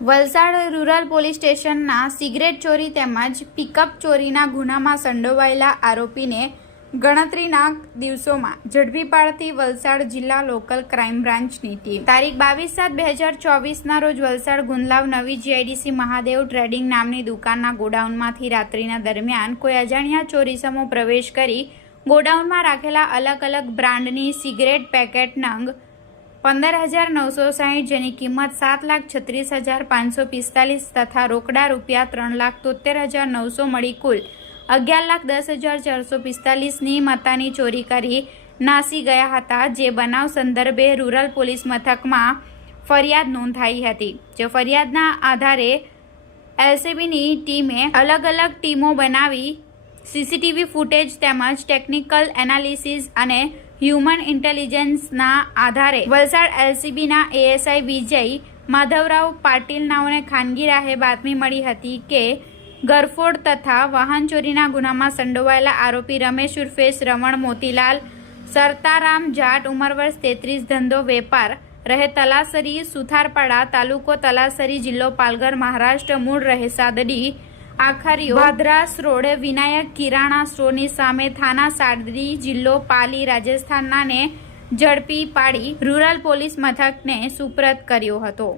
Valsad rural police સ્ટેશનના cigarette ચોરી તેમજ પિકઅપ ચોરીના ગુનામાં સંડોવાયેલા આરોપીને ગણતરીના દિવસોમાં ઝડપી પાડતી વલસાડ જિલ્લા લોકલ ક્રાઇમ બ્રાન્ચની ટીમ. તારીખ બાવીસ સાત બે હજાર ચોવીસના રોજ વલસાડ ગુંદલાવ નવી જીઆઈડીસી મહાદેવ ટ્રેડિંગ નામની દુકાનના ગોડાઉનમાંથી રાત્રિના દરમિયાન કોઈ અજાણ્યા ચોરીસમો પ્રવેશ કરી ગોડાઉનમાં રાખેલા અલગ અલગ બ્રાન્ડની સિગરેટ પેકેટ નંગ પંદર હજાર નવસો સાહીઠ જેની કિંમત સાત લાખ છત્રીસ હજાર પાંચસો પિસ્તાલીસ તથા રોકડા રૂપિયા ત્રણ લાખ તોતેર હજાર નવસો મળી કુલ. અગિયાર લાખ દસ હજાર ચારસો પિસ્તાલીસની મતાની ચોરી કરી નાસી ગયા હતા, જે બનાવ સંદર્ભે રૂરલ પોલીસ મથકમાં ફરિયાદ નોંધાઈ હતી. જે ફરિયાદના આધારે એલસીબીની ટીમે અલગ અલગ ટીમો બનાવી સીસીટીવી ફૂટેજ તેમજ ટેકનિકલ એનાલિસિસ અને હ્યુમન ઇન્ટેલિજન્સના આધારે વલસાડ એલસીબીના એએસઆઈ વિજય માધવરાવ પાટીલ નાઓને ખાનગી રાહે બાતમી મળી હતી કે ગરફોડ તથા વાહન ચોરીના ગુનામાં સંડોવાયેલા આરોપી રમેશ ઉર્ફે શ્રવણ મોતીલાલ, સરતારામ જાટ ઉંમર વર્ષ તેત્રીસ, ધંધો વેપાર, રહે તલાસરી, સુથારપાડા તાલુકો તલાસરી જિલ્લો પાલઘર, મહારાષ્ટ્ર, મૂળ રહે સાદડી આખારીઓ ભાદરાસ રોડે વિનાયક કિરાણા સ્ટોરની સામે થાના સાદરી જિલ્લો પાલી રાજસ્થાનનાને ઝડપી પાડી રૂરલ પોલીસ મથકને સુપ્રત કર્યો હતો.